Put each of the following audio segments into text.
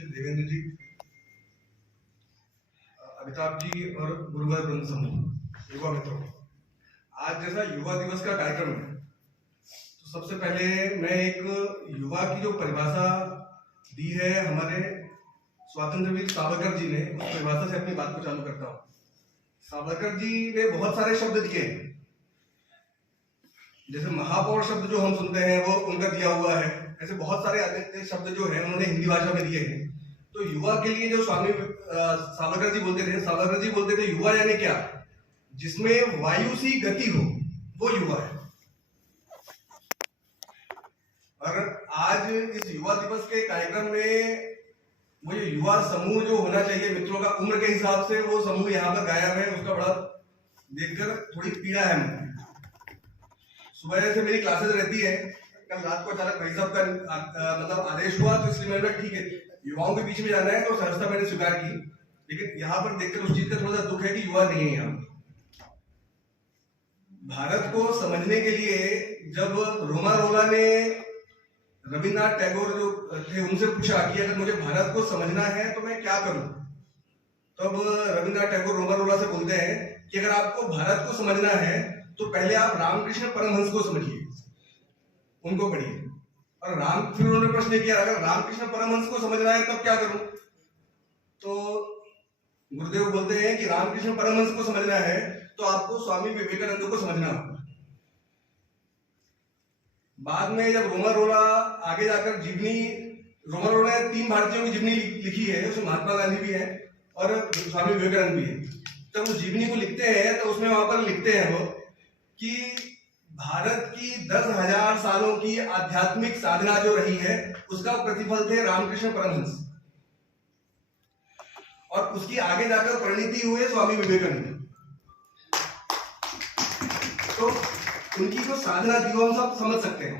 देवेंद्र जी, अमिताभ जी और गुरुवर बृंद समूह युवा मित्रों, आज जैसा युवा दिवस का कार्यक्रम है तो सबसे पहले मैं एक युवा की जो परिभाषा दी है हमारे स्वतंत्र वीर सावरकर जी ने, उस परिभाषा से अपनी बात को चालू करता हूँ। सावरकर जी ने बहुत सारे शब्द दिए हैं, जैसे महापौर शब्द जो हम सुनते हैं वो उनका दिया हुआ है, ऐसे बहुत सारे अन्य शब्द जो है उन्होंने हिंदी भाषा में दिए हैं। तो युवा के लिए जो स्वामी सावरकर जी बोलते थे युवा यानी क्या, जिसमें वायु सी गति हो, वो युवा है। और आज इस युवा दिवस के कार्यक्रम में वो जो युवा समूह जो होना चाहिए मित्रों का उम्र के हिसाब से, वो समूह यहाँ पर गायब है, उसका बड़ा देखकर थोड़ी पीड़ा है मुझे। सुबह से मेरी क्लासेस रहती है, कल रात को अचानक भाई साहब का मतलब आदेश हुआ, तो इसलिए मैंने ठीक है युवाओं के बीच में जाना है, तो सहजता मैंने स्वीकार की। लेकिन यहाँ पर देखकर उस चीज का थोड़ा सा दुख है कि युवा नहीं है यहाँ। भारत को समझने के लिए जब रोमा रोला ने रविन्द्रनाथ टैगोर जो थे उनसे पूछा कि अगर मुझे भारत को समझना है तो मैं क्या करूं, तब रविन्द्रनाथ टैगोर रोमा रोला से बोलते हैं कि अगर आपको भारत को समझना है तो पहले आप रामकृष्ण परमहंस को समझिए, उनको पढ़िए। और फिर उन्होंने प्रश्न किया अगर रामकृष्ण परमहंस को समझना है तब क्या करूं, तो गुरुदेव बोलते हैं कि रामकृष्ण परमहंस को समझना है तो आपको स्वामी विवेकानंद को समझना होगा। बाद में जब रोमा रोला आगे जाकर जीवनी, रोमा रोला ने 3 भारतीयों की जीवनी लिखी है, उसमें महात्मा गांधी भी है और स्वामी विवेकानंद भी है। जब उस जीवनी को लिखते हैं तो उसमें वहां पर लिखते हैं वो कि भारत की 10,000 सालों की आध्यात्मिक साधना जो रही है उसका प्रतिफल थे रामकृष्ण परमहंस, और उसकी आगे जाकर परिणति हुए स्वामी विवेकानंद। तो उनकी जो साधना थी वो हम सब समझ सकते हैं।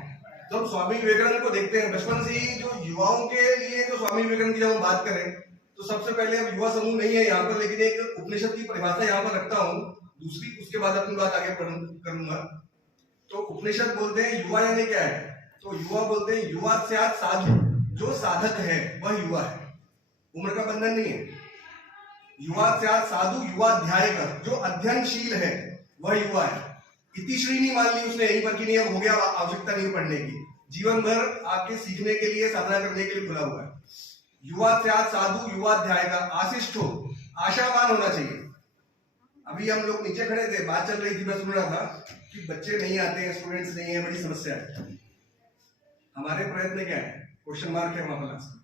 जब स्वामी विवेकानंद को देखते हैं बचपन से ही, जो युवाओं के लिए जो स्वामी विवेकानंद की जब हम बात करें तो सबसे पहले अब युवा समूह नहीं है यहाँ पर, लेकिन एक उपनिषद की परिभाषा यहाँ पर रखता हूँ, दूसरी उसके बाद अपनी बात आगे करूंगा। तो उपनिषद बोलते हैं युवा यानी क्या है, तो युवा बोलते हैं युवा स्यात् साधु, जो साधक है वह युवा है, उम्र का बंधन नहीं है। युवा स्यात् साधु, युवा अध्याय कर, जो अध्ययनशील है वह युवा है। इति श्रेणी मान ली उसने यहीं पर कि नहीं अब हो गया, आवश्यकता नहीं पढ़ने की, जीवन भर आपके सीखने के लिए साधना करने के लिए खुला हुआ है। युवा स्यात् साधु, युवा अध्याय का आशिष्ट हो, आशावान होना चाहिए। अभी हम लोग नीचे खड़े थे, बात चल रही थी, मैं सुन रहा था कि बच्चे नहीं आते हैं, स्टूडेंट्स नहीं है, बड़ी समस्या है। हमारे प्रयत्न क्या है, क्वेश्चन मार्क है वहां पर।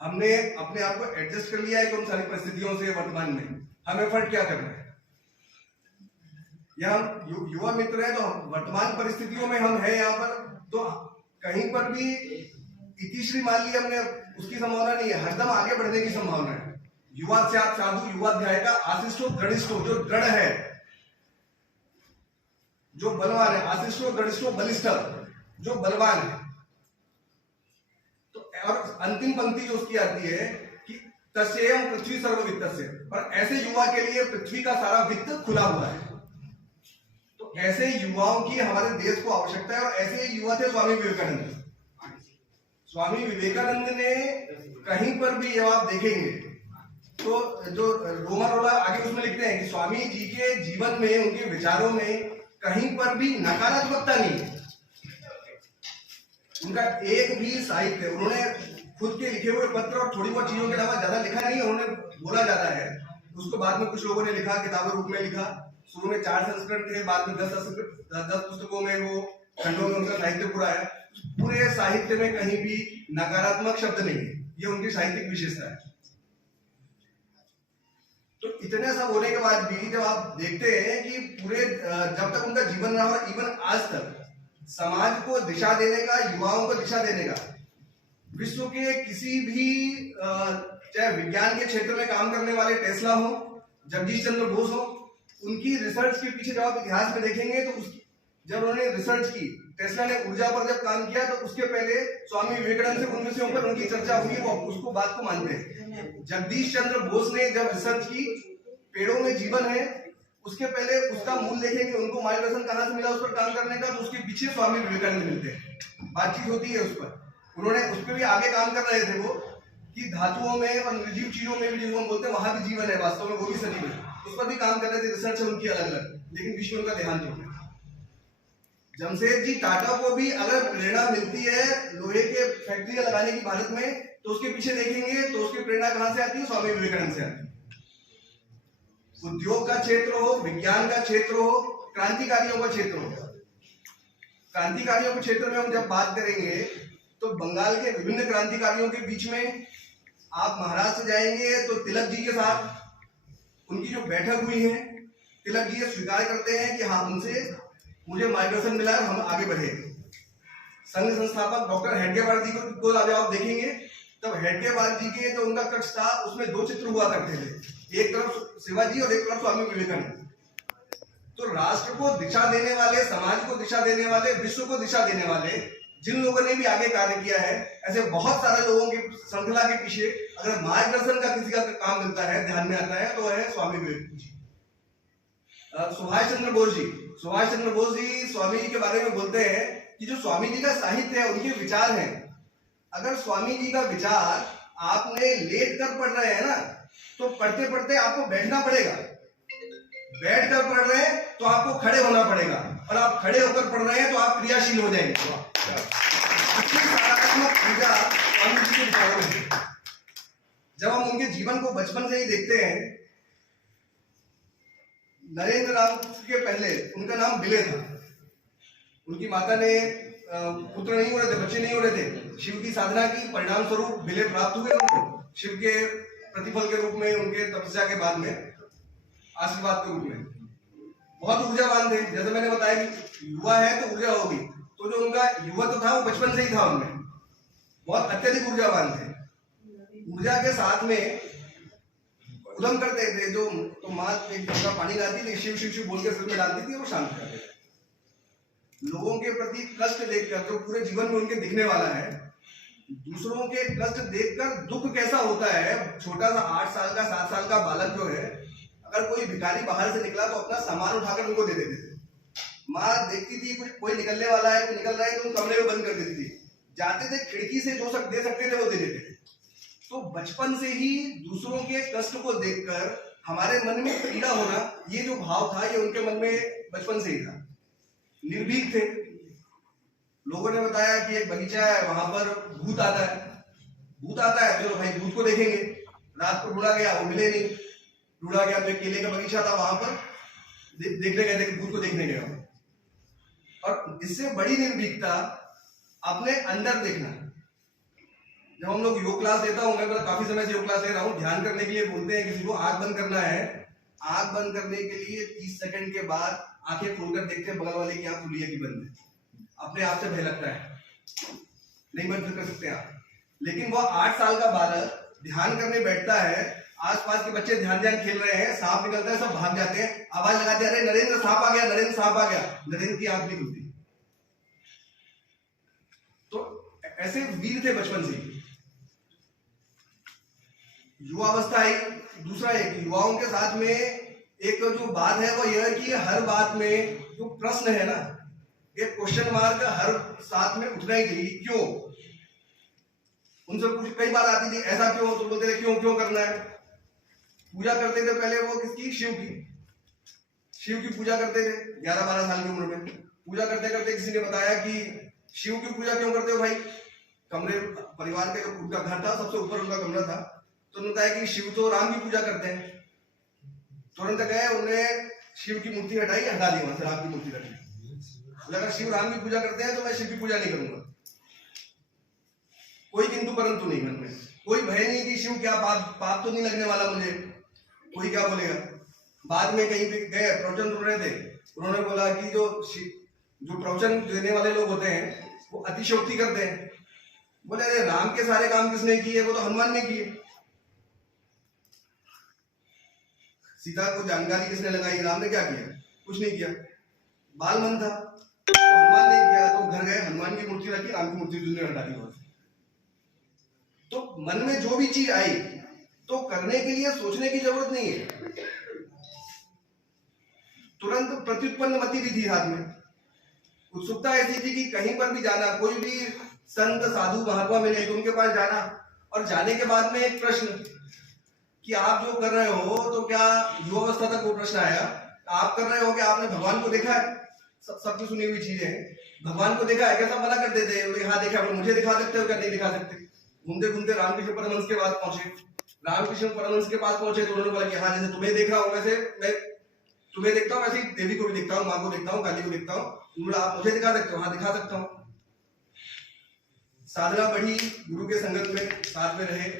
हमने अपने आप को एडजस्ट कर लिया है कि उन सारी परिस्थितियों से वर्तमान में हम एफर्ट क्या कर रहे हैं। या हम युवा मित्र है तो वर्तमान परिस्थितियों में हम है यहाँ पर, तो कहीं पर भी इतिश्री मान ली हमने, उसकी संभावना नहीं है, हरदम आगे बढ़ने की संभावना है। युवा स्यात् साधु, युवा अध्याय का आशिष्टो दृढ़िष्ठो, जो दृढ़ है, जो बलवान है, आशिष्टो दृढ़िष्ठो बलिष्ठ, जो बलवान है। तो और अंतिम पंक्ति जो उसकी आती है कि तस्येयं पृथ्वी सर्ववित्तस्य, और ऐसे युवा के लिए पृथ्वी का सारा वित्त खुला हुआ है। तो ऐसे युवाओं की हमारे देश को आवश्यकता है, और ऐसे युवा थे स्वामी विवेकानंद। स्वामी विवेकानंद ने कहीं पर भी जब आप देखेंगे तो जो रोमा रोला आगे उसमें लिखते हैं कि स्वामी जी के जीवन में, उनके विचारों में कहीं पर भी नकारात्मकता नहीं है। उनका एक भी साहित्य, उन्होंने खुद के लिखे हुए पत्र और थोड़ी बहुत चीजों के अलावा ज्यादा लिखा नहीं है, उन्होंने बोला जाता है। उसको बाद में कुछ लोगों ने लिखा, किताबों रूप में लिखा। शुरू में 4 संस्करण थे, बाद में 10 पुस्तकों में वो खंडों में उनका साहित्य पूरा है। पूरे साहित्य में कहीं भी नकारात्मक शब्द नहीं है, ये उनकी साहित्यिक विशेषता है। तो इतने सब होने के बाद भी जब आप देखते हैं कि पूरे जब तक उनका जीवन रहा और इवन आज तक समाज को दिशा देने का, युवाओं को दिशा देने का, विश्व के किसी भी चाहे विज्ञान के क्षेत्र में काम करने वाले टेस्ला हो, जगदीश चंद्र बोस हो, उनकी रिसर्च के पीछे जब आप इतिहास में देखेंगे तो उसकी जब उन्होंने रिसर्च की, टेस्ला ने ऊर्जा पर जब काम किया तो उसके पहले स्वामी विवेकानंद से उन विषयों पर उनकी चर्चा हुई, वो उसको बात को मानते हैं। जगदीश चंद्र बोस ने जब रिसर्च की पेड़ों में जीवन है, उसके पहले उसका मूल देखेंगे, उनको मार्गदर्शन कहां से मिला उस पर काम करने का, तो उसके पीछे स्वामी विवेकानंद मिलते हैं, बातचीत होती है उस पर। उन्होंने उस पर भी आगे काम कर रहे थे वो, कि धातुओं में और निर्जीव चीजों में भी जिनको हम बोलते हैं वहां भी जीवन है वास्तव में, वो भी सजीव है, उस पर भी काम कर रहे थे, रिसर्च है उनकी अलग अलग, लेकिन विश्व में उनका देहांत हो गया। जमशेदजी टाटा को भी अगर प्रेरणा मिलती है लोहे के फैक्ट्रियां लगाने की भारत में, तो उसके पीछे देखेंगे तो उसकी प्रेरणा कहां से आती है? स्वामी विवेकानंद से आती है। उद्योग का क्षेत्र हो, विज्ञान का क्षेत्र हो, क्रांतिकारियों का क्षेत्र हो। क्रांतिकारियों के क्षेत्र में हम जब बात करेंगे तो बंगाल के विभिन्न क्रांतिकारियों के बीच में आप महाराष्ट्र जाएंगे तो तिलक जी के साथ उनकी जो बैठक हुई है, तिलक जी ये स्वीकार करते हैं कि हाँ, उनसे मुझे मार्गदर्शन मिला है, हम आगे बढ़े। संघ संस्थापक डॉक्टर हेडगेवार जी को जब आप देखेंगे तब हेडगेवार जी के जो उनका कक्ष था उसमें दो चित्र हुआ करते थे, एक तरफ शिवाजी और एक तरफ स्वामी विवेकानंद। तो राष्ट्र को दिशा देने वाले, समाज को दिशा देने वाले, विश्व को दिशा देने वाले जिन लोगों ने भी आगे कार्य किया है, ऐसे बहुत सारे लोगों की श्रृंखला के पीछे अगर मार्गदर्शन का किसी का काम मिलता है, ध्यान में आता है, तो है स्वामी विवेकानंद जी। सुभाष चंद्र बोस जी, सुभाष चंद्र बोस जी स्वामी जी के बारे में बोलते हैं कि जो स्वामी जी का साहित्य है, उनके विचार हैं, अगर स्वामी जी का विचार आपने लेट कर पढ़ रहे हैं ना, तो पढ़ते पढ़ते आपको बैठना पड़ेगा, बैठ कर पढ़ रहे हैं तो आपको खड़े होना पड़ेगा, और आप खड़े होकर पढ़ रहे हैं तो आप क्रियाशील हो जाएंगे। सकारात्मक ऊर्जा स्वामी जी के विचारों में। जब हम उनके जीवन को बचपन से ही देखते हैं, नरेंद्र नाम के पहले उनका नाम बिले था। उनकी माता ने पुत्र नहीं हो रहे थे, बच्चे नहीं हो रहे थे, शिव की साधना की, परिणाम स्वरूप बिले प्राप्त हुए उनको, शिव के प्रतिफल के रूप में, उनके तपस्या के बाद में, आशीर्वाद के रूप में। बहुत ऊर्जावान थे, जैसे मैंने बताया कि युवा है तो ऊर्जा होगी, तो जो उनका युवत्व था वो बचपन से ही था उनमें, बहुत अत्यधिक ऊर्जावान थे। ऊर्जा के साथ में उद्यम करते थे, जो तो माँ एक गंगा पानी लाती थी, शिव शिव शिव बोल के सिर में डालती थी, वो शांत करते थे। लोगों के प्रति कष्ट देखकर, जो पूरे जीवन में उनके दिखने वाला है, दूसरों के कष्ट देखकर दुख कैसा होता है। छोटा सा 8 साल का 7 साल का बालक जो है, अगर कोई भिखारी बाहर से निकला तो अपना सामान उठाकर उनको दे देते थे। माँ देखती थी कुछ कोई निकलने वाला है, कोई निकल रहा है, तो उन कमरे में बंद कर देती थी, जाते थे खिड़की से जो दे सकते थे वो दे देते थे। तो बचपन से ही दूसरों के कष्ट को देखकर हमारे मन में पीड़ा होना, ये जो भाव था, ये उनके मन में बचपन से ही था। निर्भीक थे। लोगों ने बताया कि एक बगीचा है, वहां पर भूत आता है, भूत आता है, चलो भाई भूत को देखेंगे। रात को ढूंढा गया, वो मिले नहीं, ढूंढा गया जो केले का बगीचा था, वहां पर देखने गए थे, भूत को देखने गया। और इससे बड़ी निर्भीकता अपने अंदर देखना। जब हम लोग योग क्लास देता हूं, मैं काफी समय से योग क्लास दे रहा हूं, ध्यान करने के लिए बोलते हैं किसी को आंख बंद करना है, आंख बंद करने के लिए 30 सेकंड के बाद आंखें खोलकर देखते हैं बगल वाले की आंख खुली है कि बंद है। अपने आप से भय लगता है, नहीं बंद कर सकते आप। लेकिन वो 8 साल का बालक ध्यान करने बैठता है, आसपास के बच्चे ध्यान खेल रहे हैं, सांप निकलता है, सब भाग जाते हैं, आवाज लगाते हैं, अरे नरेंद्र सांप आ गया, नरेंद्र सांप आ गया, नरेंद्र की आंख नहीं खुलती। तो ऐसे वीर थे बचपन से ही। युवावस्था आई, दूसरा एक युवाओं के साथ में एक जो बात है वो यह है कि हर बात में जो प्रश्न है ना, एक क्वेश्चन मार्क हर साथ में उठना ही चाहिए। क्यों? उनसे कुछ कई बार आती थी, ऐसा क्यों? तो बोलते थे क्यों क्यों करना है। पूजा करते थे पहले वो किसकी? शिव की। शिव की पूजा करते थे 11-12 साल की उम्र में। पूजा करते करते किसी ने बताया कि शिव की पूजा क्यों करते हो भाई? कमरे, परिवार के उनका घर था, सबसे ऊपर उनका कमरा था, तो उन्होंने बताया कि शिव तो राम की पूजा करते हैं। तुरंत गए, उन्होंने शिव की मूर्ति हटाई, हटा दी, वहां से राम की मूर्ति रखी। अगर शिव राम की पूजा करते हैं तो मैं शिव की पूजा नहीं करूंगा। कोई किंतु परंतु नहीं, मन में कोई भय नहीं कि शिव क्या पाप तो नहीं लगने वाला मुझे, कोई क्या बोलेगा। बाद में कहीं पे गए, प्रवचन सुन रहे थे, उन्होंने बोला कि जो प्रवचन देने वाले लोग होते हैं वो अतिशयोक्ति करते हैं। बोले अरे राम के सारे काम किसने किए? वो तो हनुमान ने किए। सीता को जानकारी किसने लगाई? राम ने क्या किया? कुछ नहीं किया, बाल मन था, तो हनुमान ने किया। तो घर गए, हनुमान की मूर्ति रखी, राम की मूर्ति हटा दी वहां से। तो मन में जो भी चीज आई तो करने के लिए सोचने की जरूरत नहीं है, तुरंत प्रत्युत्पन्न मति भी थी हाथ में। उत्सुकता ऐसी थी कि कहीं पर भी जाना, कोई भी संत साधु महात्मा मिले तो उनके पास जाना, और जाने के बाद में एक प्रश्न कि आप जो कर रहे हो तो क्या युवावस्था तक वो प्रश्न आया, आप कर रहे हो कि आपने भगवान को देखा है? सबकी सुनी हुई चीजें हैं, भगवान को देखा है क्या? सब मना कर देते हैं, हाँ देखा। मुझे दिखा सकते हो क्या? नहीं दिखा सकते। घूमते घूमते रामकृष्ण परमहंस के पास पहुंचे। रामकृष्ण परमहंस के पास पहुंचे तो उन्होंने बोला कि हाँ, जैसे तुम्हें देख रहा हूँ वैसे मैं तुम्हें देखता हूँ, वैसे ही देवी को भी देखता हूँ, माँ को देखता हूँ, काली को देखता हूँ। उन्होंने आप मुझे दिखा सकते हो? हाँ दिखा सकता हूँ। साधना बढ़ी, गुरु के संगत में साथ में रहे।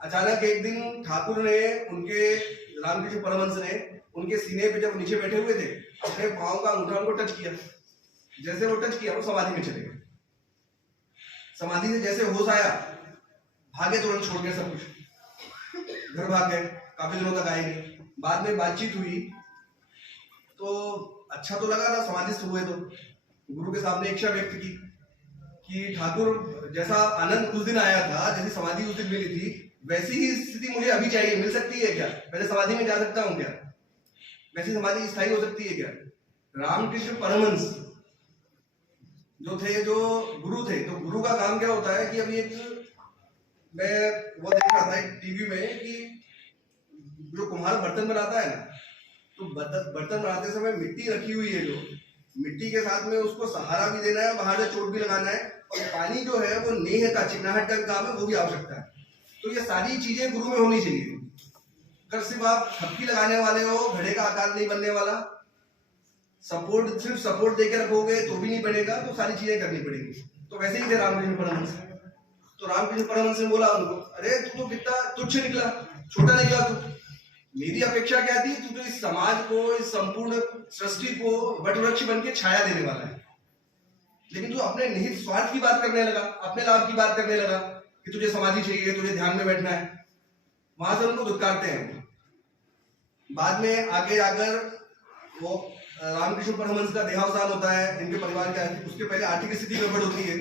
अचानक एक दिन ठाकुर ने उनके रामकृष्ण परमहंस ने उनके सीने पे जब नीचे बैठे हुए थे अपने पांव का अंगूठा उनको टच किया। जैसे वो टच किया वो समाधि में चले गए। समाधि से जैसे होश आया भागे, तुरंत छोड़ गए सब कुछ, घर भाग गए। काफी दिनों तक आए नहीं। बाद में बातचीत हुई तो अच्छा तो लगा था, समाधिस्थ हुए तो गुरु के सामने इच्छा व्यक्त की कि ठाकुर जैसा आनंद उस दिन आया था, जैसी समाधि उस दिन मिली थी, वैसी ही स्थिति मुझे अभी चाहिए। मिल सकती है क्या? पहले समाधि में जा सकता हूँ क्या? वैसी समाधि स्थायी हो सकती है क्या? रामकृष्ण परमहंस जो थे, जो गुरु थे, तो गुरु का काम क्या होता है कि अभी एक मैं वो देख रहा था एक टीवी में कि जो कुम्हार बर्तन बनाता है ना, तो बर्तन बनाते समय मिट्टी रखी हुई है, जो मिट्टी के साथ में उसको सहारा भी देना है, बाहर से चोट भी लगाना है, और पानी जो है वो नेह का चिकनाहट का काम है, वो भी आवश्यकता है। तो ये सारी चीजें गुरु में होनी चाहिए। अगर सिर्फ आप थपकी लगाने वाले हो, घड़े का आकार नहीं बनने वाला, सपोर्ट सिर्फ सपोर्ट देके रखोगे तो भी नहीं बनेगा, तो सारी चीजें करनी पड़ेगी। तो वैसे ही थे रामकृष्ण परमहंस। तो रामकृष्ण परमहंस ने बोला उनको, अरे तू तो कितना तुच्छ निकला, छोटा निकला तू। मेरी अपेक्षा क्या थी, तू तो इस समाज को, इस संपूर्ण सृष्टि को वटवृक्ष बन के छाया देने वाला है, लेकिन तू अपने निहित स्वार्थ की बात करने लगा, अपने लाभ की बात करने लगा कि तुझे समाधि चाहिए, तुझे ध्यान में बैठना है। वहां से उनको धुतकारते हैं। बाद में आगे जाकर वो रामकृष्ण परमहंस का देहावसान होता है, इनके परिवार का, उसके पहले आर्थिक स्थिति गड़बड़ होती है।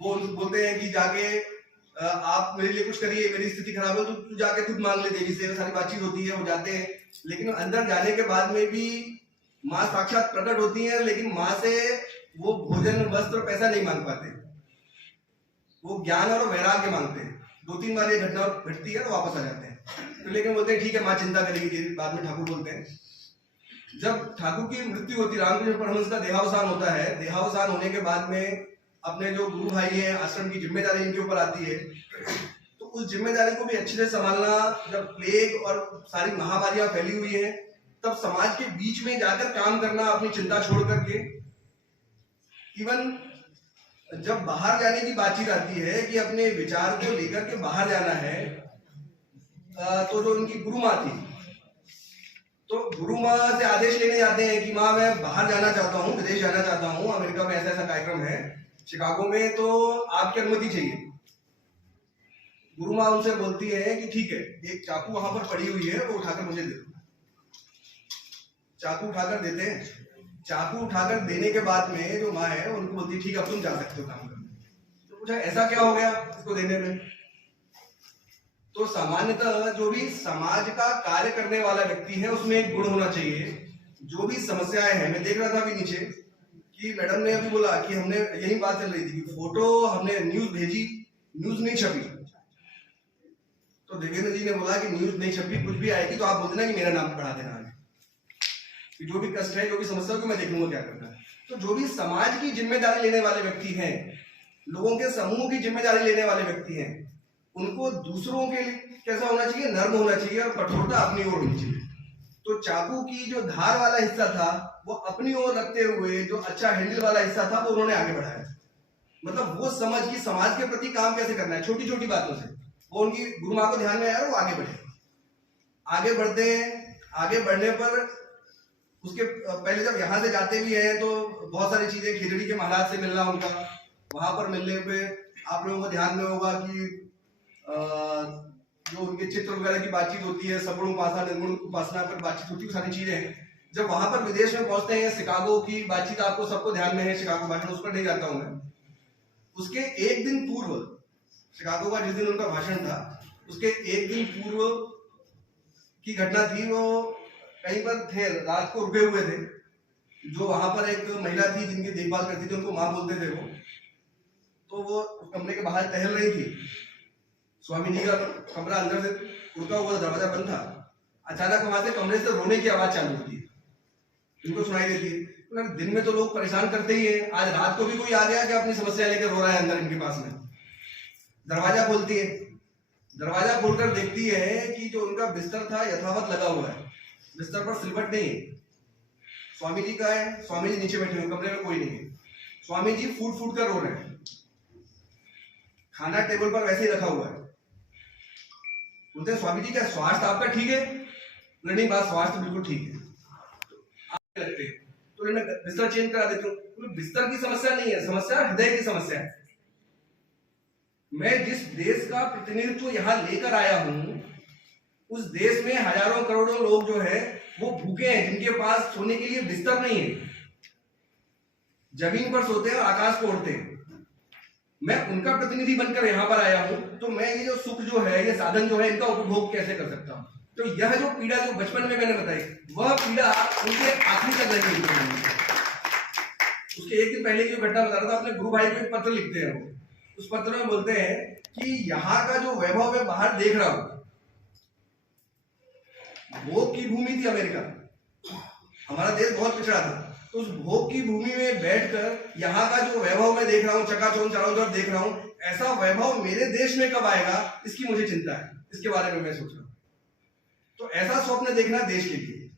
वो बोलते हैं कि जाके आप मेरे लिए कुछ करिए, मेरी स्थिति खराब है, तो तू जाके खुद मांग ले देवी से। सारी बातचीत होती है, वो जाते हैं, लेकिन अंदर जाने के बाद में भी माँ साक्षात प्रकट होती है, लेकिन माँ से वो भोजन, वस्त्र, पैसा नहीं मांग पाते, वो ज्ञान और वैराग्य मांगते हैं। 2-3 बार ये घटना घटती है तो वापस आ जाते हैं। तो लेकिन बोलते हैं ठीक है, माँ चिंता करेगी। बाद में ठाकुर बोलते हैं, जब ठाकुर की मृत्यु होती, रामकृष्ण परमहंस का देहावसान होता है, देहावसान होने के बाद में अपने जो गुरु भाई हैं, आश्रम की जिम्मेदारी इनके ऊपर आती है। तो उस जिम्मेदारी को भी अच्छे से संभालना, जब प्लेग और सारी महामारियां फैली हुई है, तब समाज के बीच में जाकर काम करना, अपनी चिंता छोड़ करके। इवन जब बाहर जाने की बातचीत आती है कि अपने विचार को लेकर के बाहर जाना है, तो जो उनकी गुरु माँ थी, तो गुरु माँ से आदेश लेने जाते हैं कि माँ मैं बाहर जाना चाहता हूँ, विदेश जाना चाहता हूँ, अमेरिका में ऐसा ऐसा कार्यक्रम है, शिकागो में, तो आपकी अनुमति चाहिए। गुरु माँ उनसे बोलती है कि ठीक है, एक चाकू वहां पर पड़ी हुई है, वो उठाकर मुझे दे दो। चाकू उठाकर देते हैं। चाकू उठाकर देने के बाद में जो माँ है उनको बोलती है ठीक है, अब तुम जा सकते हो काम करने। तो पूछा ऐसा क्या हो गया इसको देने में? तो सामान्यतः जो भी समाज का कार्य करने वाला व्यक्ति है उसमें एक गुण होना चाहिए। जो भी समस्याएं हैं, मैं देख रहा था अभी नीचे कि मैडम ने अभी बोला कि हमने यही बात चल रही थी कि फोटो हमने न्यूज भेजी, न्यूज नहीं छपी। तो देवेंद्र जी ने बोला कि न्यूज नहीं छपी, कुछ भी आएगी तो आप बोल देना कि मेरा नाम बढ़ा देना, कि जो भी कष्ट है, जो भी समस्या को मैं देख लूंगा क्या करना है। तो जो भी समाज की जिम्मेदारी लेने वाले व्यक्ति हैं, लोगों के समूह की जिम्मेदारी लेने वाले व्यक्ति हैं, उनको दूसरों के लिए कैसा होना चाहिए, नर्म होना चाहिए और कठोरता अपनी ओर होनी चाहिए। तो चाकू की जो धार वाला हिस्सा था वो अपनी ओर रखते हुए जो अच्छा हैंडल वाला हिस्सा था वो उन्होंने आगे बढ़ाया। मतलब वो समझ की समाज के प्रति काम कैसे करना है, छोटी छोटी बातों से वो उनकी गुरु माँ को ध्यान में आया और वो आगे बढ़े। आगे बढ़ते हैं, आगे बढ़ने पर उसके पहले जब यहाँ से जाते भी हैं तो बहुत सारी चीजें, खिचड़ी के महाराज से मिलना उनका, वहां पर मिलने पे आप लोगों को ध्यान में होगा कि जो उनके चित्र वगैरह की बातचीत होती है, सगुण उपासना निर्गुण उपासना पर बातचीत होती है, सारी चीजें हैं। जब वहां पर विदेश में पहुंचते हैं, शिकागो की बातचीत आपको सबको ध्यान में है, शिकागो भाषण, उस पर नहीं जाता हूं मैं। उसके एक दिन पूर्व, शिकागो का जिस दिन उनका भाषण था उसके एक दिन पूर्व की घटना थी। वो कहीं पर थे, रात को रुके हुए थे। जो वहां पर एक महिला थी जिनकी देखभाल करती थी, उनको माँ बोलते थे वो, तो वो कमरे के बाहर टहल रही थी। स्वामी जी का कमरा अंदर से टूटा हुआ दरवाजा बंद था, अचानक वहां से कमरे से रोने की आवाज चालू होती है, इनको सुनाई देती है। दिन में तो लोग परेशान करते ही है, आज रात को भी कोई आ गया कि अपनी समस्या लेकर रो रहा है अंदर इनके पास में। दरवाजा खोलती है, दरवाजा खोलकर देखती है कि जो उनका बिस्तर था यथावत लगा हुआ है, बिस्तर पर सिलवट नहीं है। स्वामी जी का है, स्वामी जी नीचे बैठे हुए, कमरे में कोई नहीं है। स्वामी जी फूट फूट कर रो रहे हैं, खाना टेबल पर वैसे ही रखा हुआ है। बोलते हैं स्वामी जी क्या स्वास्थ्य आपका ठीक है? नहीं, बात स्वास्थ्य बिल्कुल ठीक है। आप लगते हैं तो मैं बिस्तर चेंज करा देती हूँ। बिस्तर की समस्या नहीं है, समस्या हृदय की समस्या है। मैं जिस देश का प्रतिनिधित्व यहाँ लेकर आया हूँ, उस देश में हजारों करोड़ों लोग जो है वो भूखे हैं, जिनके पास सोने के लिए बिस्तर नहीं है, जमीन पर सोते हैं और आकाश को उड़ते हैं। मैं उनका प्रतिनिधि बनकर यहाँ पर आया हूँ, तो मैं ये जो सुख जो है, ये साधन जो है, इनका उपभोग कैसे कर सकता हूँ? तो यह जो पीड़ा जो बचपन में मैंने बताई, वह पीड़ा उनके आखिरी तक रही। उसके एक दिन पहले की जो घटना बता रहा था, अपने गुरु भाई को एक पत्र लिखते हैं वो। उस पत्र में बोलते हैं कि यहाँ का जो वैभव मैं बाहर देख रहा हूँ, भोग की भूमि थी अमेरिका, हमारा देश बहुत पिछड़ा था, तो उस भोग की भूमि में बैठकर यहाँ का जो वैभव मैं देख रहा हूँ, चकाचौंध चारों तरफ देख रहा हूँ, ऐसा वैभव मेरे देश में कब आएगा, इसकी मुझे चिंता है, इसके बारे में मैं सोच रहा हूँ। तो ऐसा स्वप्न देखना देश के लिए।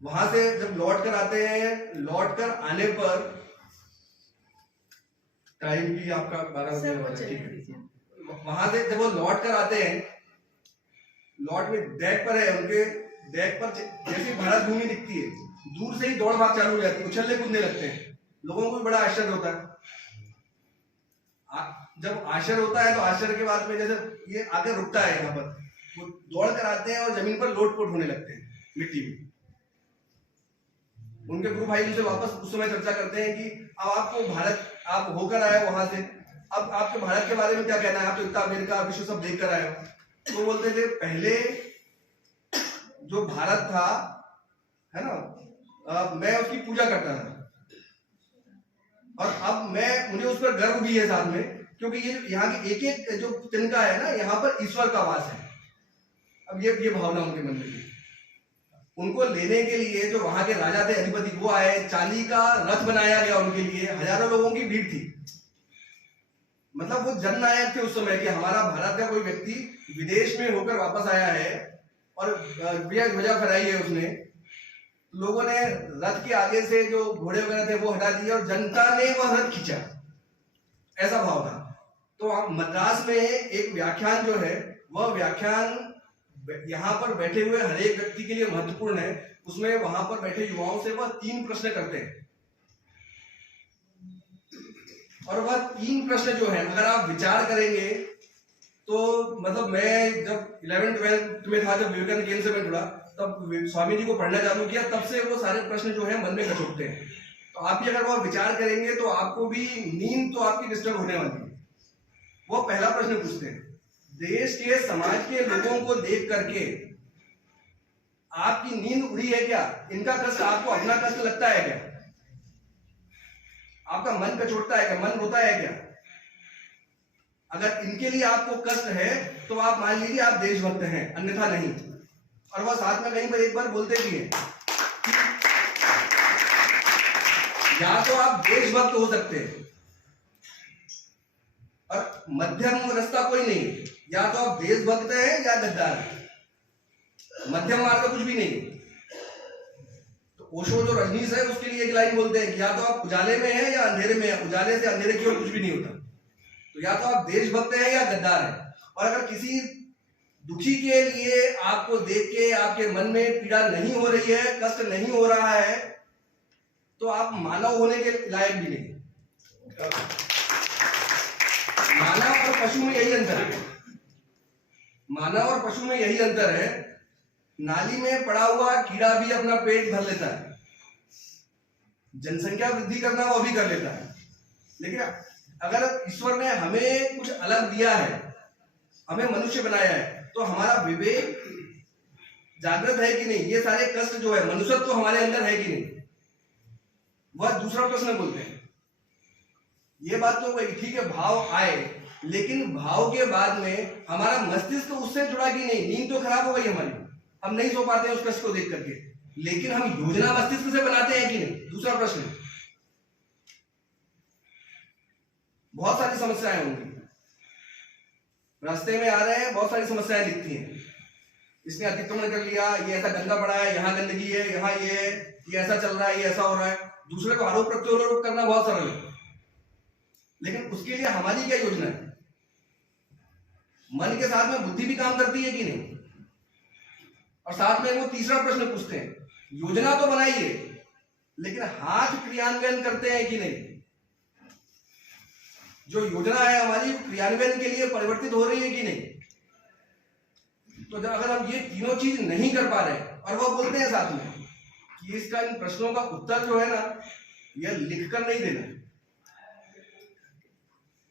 वहां से जब लौट कर आते हैं, लौट कर आने पर टाइम भी आपका 12 बजे, ठीक है। वहां से जब वो लौट कर आते हैं, लौट में डेक पर है, उनके डेक पर जैसी भारत भूमि दिखती है, दूर से ही दौड़ भाग चालू हो जाती है, उछलने कूदने लगते हैं। लोगों को भी बड़ा आश्चर्य होता है। जब आश्चर्य होता है तो आश्चर्य के बाद में जैसे ये आगे रुकता है, यहाँ पर वो दौड़ कर आते हैं और जमीन पर लोटपोट होने लगते हैं मिट्टी में। उनके गुरु भाई उनसे वापस उस समय चर्चा करते हैं कि अब आपको भारत, आप होकर आए वहां से, अब आपके भारत के बारे में क्या कहना है? आप तो इतना अमेरिका विश्व सब देख कर आए हो। तो बोलते थे पहले जो भारत था, है ना, मैं उसकी पूजा करता था, और अब मुझे उस पर गर्व भी है साथ में, क्योंकि ये यहाँ की एक एक जो तिनका है ना, यहाँ पर ईश्वर का वास है। अब ये भावना उनके मन में थी। उनको लेने के लिए जो वहां के राजा थे, अधिपति, वो आए, चांदी का रथ बनाया गया उनके लिए, हजारों लोगों की भीड़ थी। मतलब वो जननायक थे उस समय कि हमारा भारत का कोई व्यक्ति विदेश में होकर वापस आया है और ध्वजा फहराई है उसने। लोगों ने रथ के आगे से जो घोड़े वगैरह थे वो हटा दिए और जनता ने वह रथ खींचा, ऐसा भाव था। तो मद्रास में एक व्याख्यान जो है, वह व्याख्यान यहाँ पर बैठे हुए हर एक व्यक्ति के लिए महत्वपूर्ण है। उसमें वहां पर बैठे युवाओं से वह 3 प्रश्न करते हैं, और वह 3 प्रश्न जो है अगर आप विचार करेंगे तो, मतलब मैं जब 11th-12th में था, जब विवेकानंद केंद्र से मैं जुड़ा, तब स्वामी जी को पढ़ना चालू किया, तब से वो सारे प्रश्न जो है मन में खटोकते हैं। तो आप भी अगर वह विचार करेंगे तो आपको भी नींद तो आपकी डिस्टर्ब होने वाली है। वो पहला प्रश्न पूछते हैं, देश के, समाज के लोगों को देख करके आपकी नींद उड़ी है क्या? इनका कष्ट आपको अपना कष्ट लगता है क्या? आपका मन कचोटता है क्या? मन रोता है क्या? अगर इनके लिए आपको कष्ट है तो आप मान लीजिए आप देशभक्त हैं, अन्यथा नहीं। और वह साथ में कहीं पर एक बार बोलते भी हैं, या तो आप देशभक्त हो सकते हैं और मध्यम रास्ता कोई नहीं है, या तो आप देशभक्त हैं या गद्दार हैं, मध्यम मार्ग कुछ भी नहीं। तो ओशो जो रजनीश है उसके लिए एक लाइन बोलते हैं कि या तो आप उजाले में हैं या अंधेरे में हैं, उजाले से अंधेरे की ओर कुछ भी नहीं होता। तो या तो आप देशभक्त हैं या गद्दार हैं। और अगर किसी दुखी के लिए आपको देख के आपके मन में पीड़ा नहीं हो रही है, कष्ट नहीं हो रहा है, तो आप मानव होने के लायक भी नहीं। मानव और पशु में यही अंतर है, मानव और पशु में यही अंतर है। नाली में पड़ा हुआ कीड़ा भी अपना पेट भर लेता है, जनसंख्या वृद्धि करना वो भी कर लेता है, लेकिन अगर ईश्वर ने हमें कुछ अलग दिया है, हमें मनुष्य बनाया है, तो हमारा विवेक जागृत है कि नहीं? ये सारे कष्ट जो है, मनुष्यत्व तो हमारे अंदर है कि नहीं? वह दूसरा प्रश्न बोलते हैं। ये बात तो ठीक है, भाव आए, लेकिन भाव के बाद में हमारा मस्तिष्क उससे जुड़ा कि नहीं, नींद तो खराब हो गई हमारी, हम नहीं सो पाते हैं उस कष्ट को देख करके, लेकिन हम योजना मस्तिष्क से बनाते हैं कि नहीं, दूसरा प्रश्न। बहुत सारी समस्याएं होंगी, रास्ते में आ रहे हैं, बहुत सारी समस्याएं दिखती हैं, इसने अतिक्रमण कर लिया, ये ऐसा गंदा पड़ा है, यहाँ गंदगी है, यहाँ ये ऐसा चल रहा है, ये ऐसा हो रहा है। दूसरे को आरोप प्रत्यारोप करना बहुत सरल है, लेकिन उसके लिए हमारी क्या योजना है? मन के साथ में बुद्धि भी काम करती है कि नहीं? और साथ में वो तीसरा प्रश्न पूछते हैं, योजना तो बनाई है, लेकिन हाथ क्रियान्वयन करते हैं कि नहीं? जो योजना है हमारी क्रियान्वयन के लिए परिवर्तित हो रही है कि नहीं? तो जब अगर हम ये तीनों चीज नहीं कर पा रहे, और वो बोलते हैं साथ में कि इसका इन प्रश्नों का उत्तर जो है ना, यह लिखकर नहीं देना,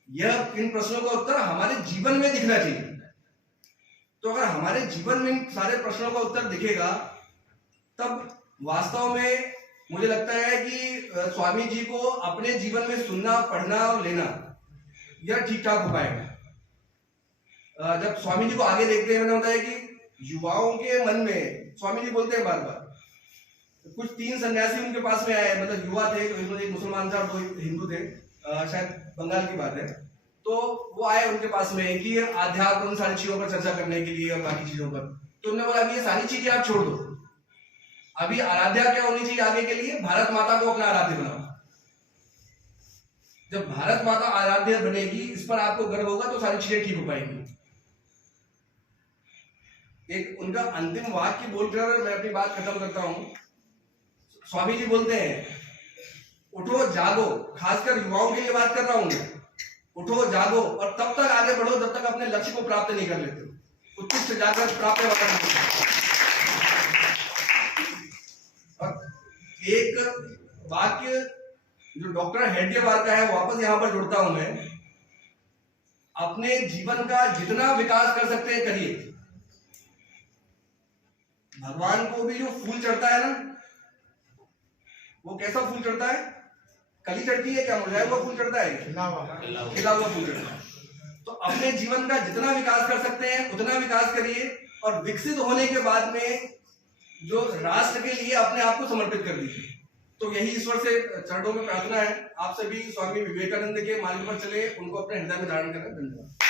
यह इन प्रश्नों का उत्तर हमारे जीवन में दिखना चाहिए। तो अगर हमारे जीवन में इन सारे प्रश्नों का उत्तर दिखेगा, तब वास्तव में मुझे लगता है कि स्वामी जी को अपने जीवन में सुनना, पढ़ना और लेना, यह ठीक ठाक हो पाएगा। जब स्वामी जी को आगे देखते हैं, मैंने बताया कि युवाओं के मन में स्वामी जी बोलते हैं बार बार, कुछ 3 सन्यासी उनके पास में आए, मतलब युवा थे, तो एक मुसलमान था, 2 हिंदू थे, शायद बंगाल की बात है। तो वो आए उनके पास में कि आध्यात्म, उन सारी चीजों पर चर्चा करने के लिए और बाकी चीजों पर। तो उन्होंने बोला कि ये सारी चीजें आप छोड़ दो, अभी आराध्या क्या होनी चाहिए आगे के लिए? भारत माता को अपना आराध्य बनाओ। जब भारत माता आराध्य बनेगी, इस पर आपको गर्व होगा, तो सारी चीजें ठीक हो पाएंगी। एक उनका अंतिम वाक्य बोलकर मैं अपनी बात खत्म करता हूं। स्वामी जी बोलते हैं, उठो जागो, खासकर युवाओं के लिए बात कर रहा हूं मैं, उठो जागो और तब तक आगे बढ़ो जब तक अपने लक्ष्य को प्राप्त नहीं कर लेते। उत्कृष्ट जाकर प्राप्त और एक वाक्य जो डॉक्टर हेडगेवार का है, वापस यहां पर जुड़ता हूं मैं, अपने जीवन का जितना विकास कर सकते हैं करिए। भगवान को भी जो फूल चढ़ता है ना, वो कैसा फूल चढ़ता है? कली चढ़ती है क्या? मुरझाया हुआ फूल चढ़ता है? खिला हुआ फूल चढ़ता है। तो अपने जीवन का जितना विकास कर सकते हैं उतना विकास करिए, और विकसित होने के बाद में जो राष्ट्र के लिए अपने आप को समर्पित कर दीजिए। तो यही ईश्वर से चरणों में प्रार्थना है, आप सभी स्वामी विवेकानंद के मार्ग पर चले, उनको अपने हृदय में धारण करें। धन्यवाद।